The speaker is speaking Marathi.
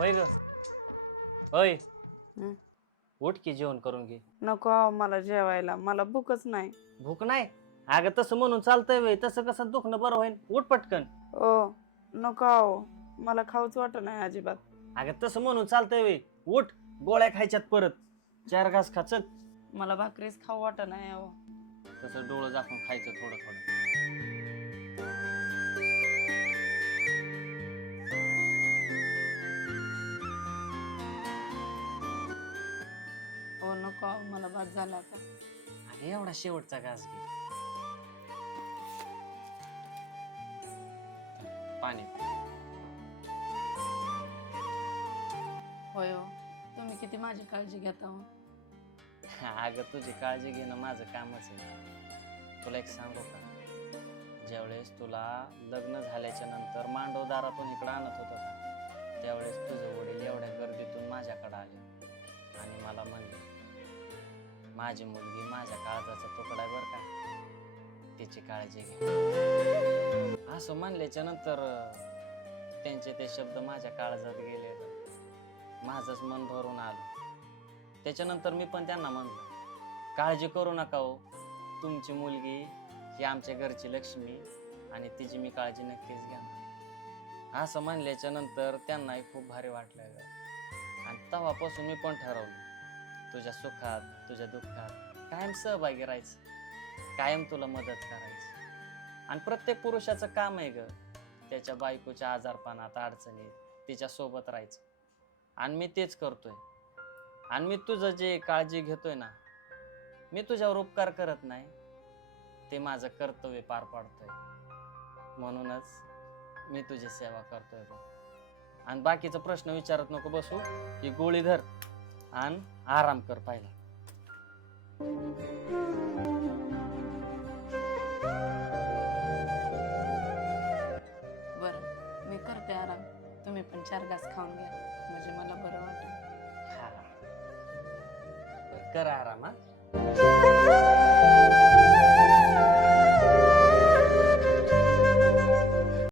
होय ग. होय. हं. उठ की जेवण करून घे. नको आहो मला जेवायला, मला भूकच नाही. भूक नाही? अगं तसं म्हणून चालतंय वे, तसं कसं दुखणं बरं होईल. उठ पटकन. ओ नको आहो, मला खाऊच वाटत नाही अजिबात. अगं तसं म्हणून चालतंय वे. उठ, गोळ्या खायच्यात परत. 4 घास खा चल. मला भाकरीच खाऊ वाटत नाही अहो. तसं डोळं झाकून खायचं थोडं थोडं. हो नको आहो, मला बाद झाला आता. अगं एवढा शेवटचा घास घे. पाणी. होय हो, तुम्ही किती माझी काळजी घेता हो. अगं तुझी काळजी घेणं माझं कामच आहे. तुला एक सांगू का, ज्यावेळेस तुला लग्न झाल्याच्या नंतर मांडव दारातून इकडं आणत होतं का, त्यावेळेस तुझे वडील एवढ्या गर्दीतून माझ्याकडे आले आणि मला म्हणले, माझी मुलगी माझ्या काळजाचा तुकडा आहे बरं का, तिची काळजी घे. असं म्हणल्याच्या नंतर त्यांचे ते शब्द माझ्या काळजात गेले. माझंच मन भरून आलं. त्याच्यानंतर मी पण त्यांना म्हणलं, काळजी करू नका हो, तुमची मुलगी ही आमच्या घरची लक्ष्मी आणि तिची मी काळजी नक्कीच घेणार. असं म्हणल्याच्या नंतर त्यांनाही खूप भारी वाटलं. आणि तेव्हापासून मी पण ठरवलं, तुझ्या सुखात तुझ्या दुःखात कायम सहभागी राहायचं, कायम तुला मदत करायची. आणि प्रत्येक पुरुषाचं काम आहे ग, त्याच्या बायकोच्या आजारपणात अडचणीत तिच्या सोबत राहायचं. आणि मी तेच करतोय. आणि मी तुझं जे काळजी घेतोय ना, मी तुझ्यावर उपकार करत नाही, ते माझं कर्तव्य पार पाडतोय. म्हणूनच मी तुझी सेवा करतोय बघ. आणि बाकीचा प्रश्न विचारत नको बसू. ही गोळी धर आणि आराम कर पाहिला. बरं, मी करते आराम. तुम्ही पण 4 घास खाऊन घ्या, म्हणजे मला बरं वाटेल. हा, कर आराम. हा.